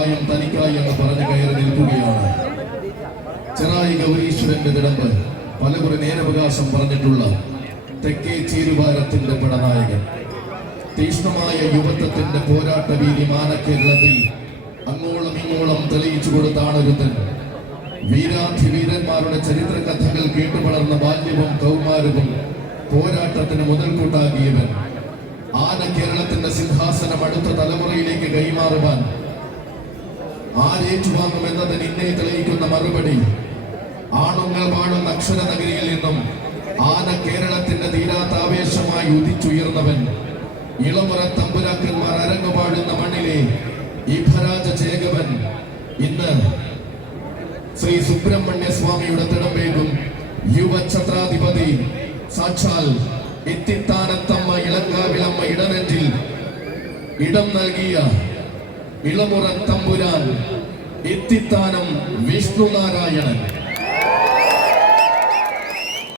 കായം തനിക്കായി എന്ന് പറഞ്ഞ് കയറി നിൽക്കുകയാണ്. ചെറായി ഗൗരീശ്വരന്റെ തിടമ്പ് പലകുറി നേരവകാശം പറഞ്ഞിട്ടുള്ള തെക്കേ ചേരുവാരത്തിന്റെ പടനായകൻ. തീഷ്ണമായ യുവത്വത്തിന്റെ പോരാട്ട വീതി മാനക്കേരളത്തിൽ അങ്ങോളം ഇങ്ങോളം തെളിയിച്ചു കൊടുത്താണൊരുത്തൻ. വീരാധിവീരന്മാരുടെ ചരിത്ര കഥകൾ കേട്ടുപളർന്ന ബാല്യവും കൗമാരവും പോരാട്ടത്തിന് മുതൽക്കൂട്ടാക്കിയവൻ. ആന കേരളത്തിന്റെ സിംഹാസനം അടുത്ത തലമുറയിലേക്ക് കൈമാറുവാൻ ആരേറ്റുവാങ്ങുമെന്നതിന് ഇന്നേ തെളിയിക്കുന്ന മറുപടി ആണുങ്ങൾ വാഴുന്ന അക്ഷര നഗരിയിൽ നിന്നും ആന കേരളത്തിന്റെ തീരാത്ത ആവേശമായി ഉദിച്ചുയർന്നവൻ. ഇളമുറ തമ്പുരാക്കന്മാർ അരങ്ങുപാടുന്ന മണ്ണിലെ ഈ ഭരാജ ചേകവൻ ഇന്ന് ശ്രീ സുബ്രഹ്മണ്യ സ്വാമിയുടെ തിടമ്പേകും യുവഛത്രാധിപതി സാക്ഷാൽ എത്തിത്താനത്തമ്മ ഇളങ്കാവിളമ്മ ഇടനെറ്റിൽ ഇടം നൽകിയ ഇളമുറ തമ്പുരാൻ എത്തിത്താനം വിഷ്ണുനാരായണൻ.